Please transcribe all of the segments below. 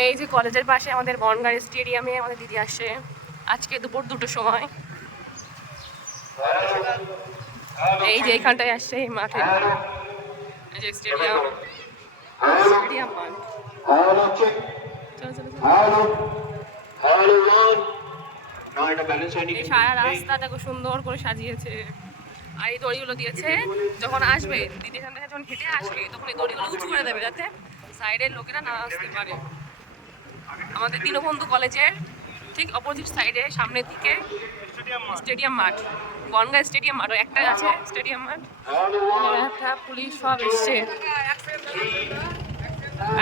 এই যে কলেজের পাশে আমাদের বনগাঁ স্টেডিয়ামে আমাদের দিদি আসে আজকে দুপুর 2টোর সময়। এই যে এইখানটায় আসছে এই মাঠে, এই যে স্টেডিয়াম মাঠ। এই সারা রাস্তাটা খুব সুন্দর করে সাজিয়েছে, আর এই দড়িগুলো দিয়েছে যখন আসবে দিদি এখান থেকে যখন হেঁটে আসবে তখন এই দড়িগুলো উঁচু করে দেবে যাতে সাইডের লোকেরা না আসতে পারে। আমাদের দীনবন্ধু কলেজের ঠিক অপোজিট সাইডে সামনের দিকে স্টেডিয়াম মাঠ, বনগাঁ স্টেডিয়াম মাঠ, একটা আছে স্টেডিয়াম মাঠ। একটা পুলিশ সব এসছে,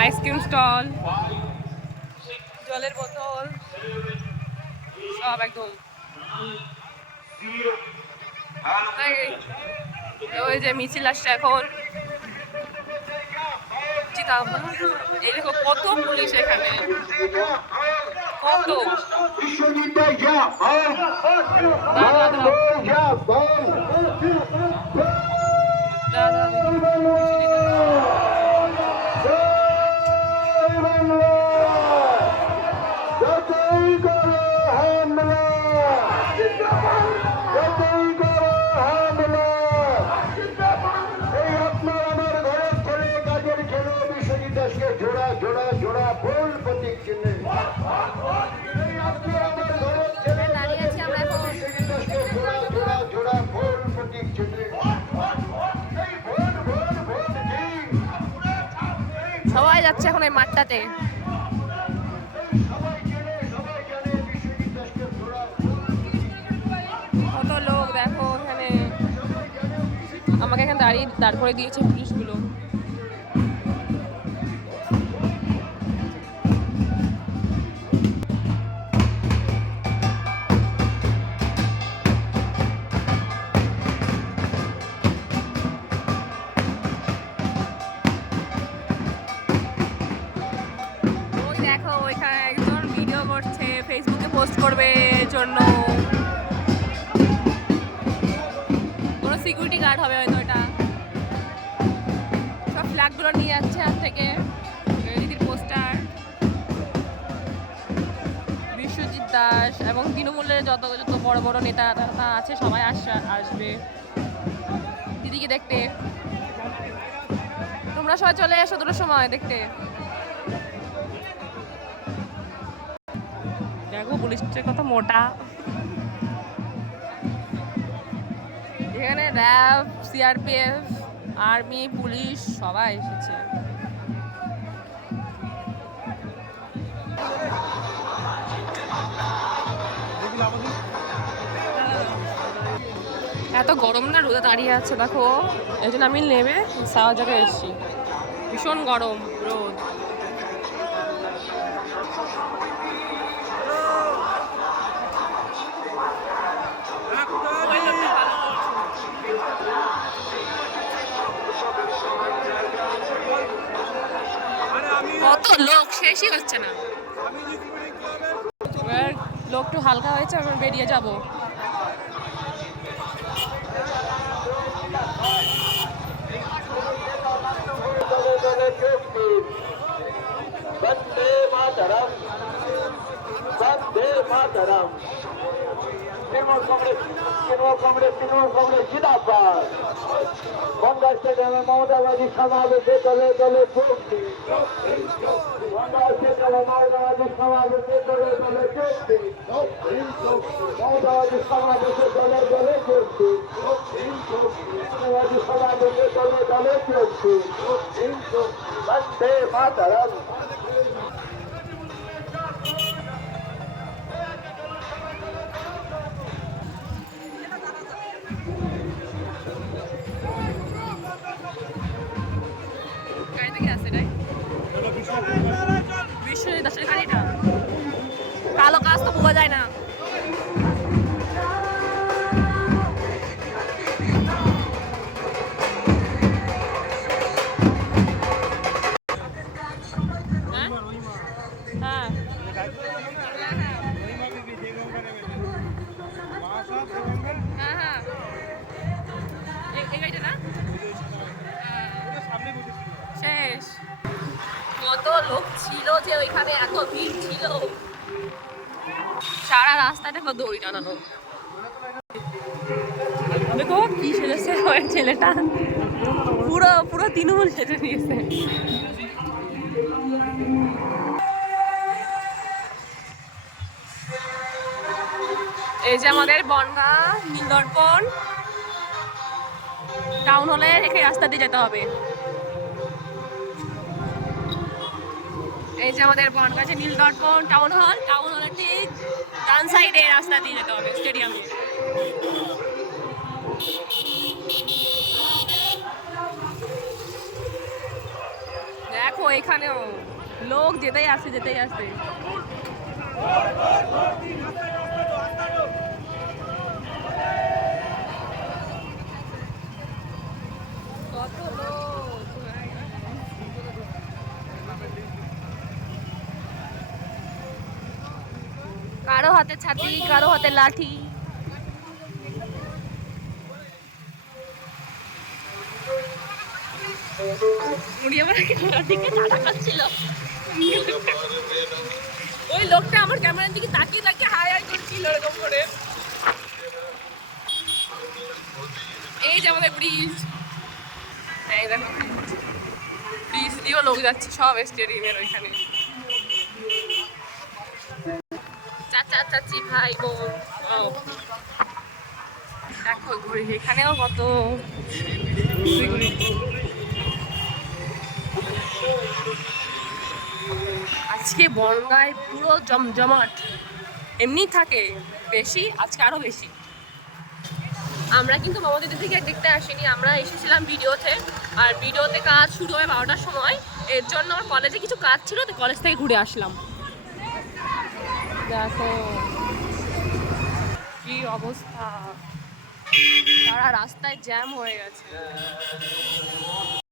আইসক্রিম স্টল, জলের বোতল সব একদম। ওই যে মিছিল আসছে এখন, এই দেখো কত পুলিশ এখানে, কত সবাই যাচ্ছে এখন এই মাঠটাতে। কত লোক দেখো এখানে, আমাকে এখানে দাঁড় করে দিয়েছে পুলিশগুলো। দেখো এখানে একজন ভিডিও করছে, ফেসবুকে পোস্ট করবে জন্য কোনো সিকিউরিটি গার্ড হবে হয়তো। এটা সব ফ্ল্যাগগুলো নিয়ে যাচ্ছে হাত থেকে, দিদির পোস্টার, বিশ্বজিৎ দাস এবং তৃণমূলের যত যত বড় বড় নেতা আছে সবাই আসবে দিদিকে দেখতে। তোমরা সবাই চলে এসো 2টোর সময় দেখতে। দেখো পুলিশের কত মোটা, এখানে র্যাব, সিআরপিএফ, আর্মি, পুলিশ সবাই এসেছে। এত গরম না, রোদে দাঁড়িয়ে আছে দেখো, এই জন্য আমি নেমে সাওয়া জায়গায় এসেছি, ভীষণ গরম রোদ। কত লোক, শেষই হচ্ছে না। এবার লোক একটু হালকা হয়েছে, আমরা বেরিয়ে যাব। বনগাঁ স্টেডিয়ামে মমতা ব্যানার্জি সমাবেশে দলে দলে যোগ দিন। বনগাঁ স্টেডিয়ামে মমতা ব্যানার্জি সমাবেশে দলে দলে যোগ দিন। মমতা ব্যানার্জি সমাবেশে দলে দলে যোগ দিন। মমতা ব্যানার্জি সমাবেশে দলে দলে যোগ দিন। বন্দে মাতরম। বিশ্বজিৎ দাসের গাড়িটা, কালো কাজ তো বোঝা যায় না। হ্যাঁ হ্যাঁ, এই গাড়িটা না শেষ। কত লোক ছিল যে যে ওইখানে এত ভিড় ছিল, সারা রাস্তা দেখো দড়ি টানানো। দেখো কি সেজেছে ওই ছেলেটা, পুরো পুরো তৃণমূল সেজে নিয়েছে। এই যে আমাদের বনগাঁ নীলদর্পণ টাউন হলে রেখে রাস্তা দিয়ে যেতে হবে। এই যে আমাদের বনগাঁ যে নীলদর্পণ টাউন হলের ঠিক ডান সাইডে রাস্তা দিয়ে যেতে হবে স্টেডিয়ামে। দেখো এখানেও লোক যেতেই আসছে যেতেই আসছে। কত লোক, কারো হাতে ছাতি, কারো হাতে লাঠি। উনি আমার ক্যামেরার দিকে টাটা খাচ্ছিল। ওই লোকটা আমার ক্যামেরার দিকে তাকিয়ে তাকিয়ে হাই হাই করছিল এরকম করে। এই যে আমাদের ব্রিজ, এই দেখো ব্রিজ দিয়েও লোক যাচ্ছে সব স্টেডিয়ামের ওইখানে। চাচা চাচি ভাই বোন, দেখো ঘুরি এখানেও কত। আজকে বনগাঁয় পুরো জমজমাট, এমনি থাকে বেশি, আজকে আরো বেশি। আমরা কিন্তু মমদিদি থেকে দেখতে আসিনি, আমরা এসেছিলাম ভিডিওতে, আর ভিডিওতে কাজ শুরু হয় 12টার সময়। এর জন্য আমার কলেজে কিছু কাজ ছিল, তো কলেজ থেকে ঘুরে আসলাম। দেখো কি অবস্থা, সারা রাস্তায় জ্যাম হয়ে গেছে।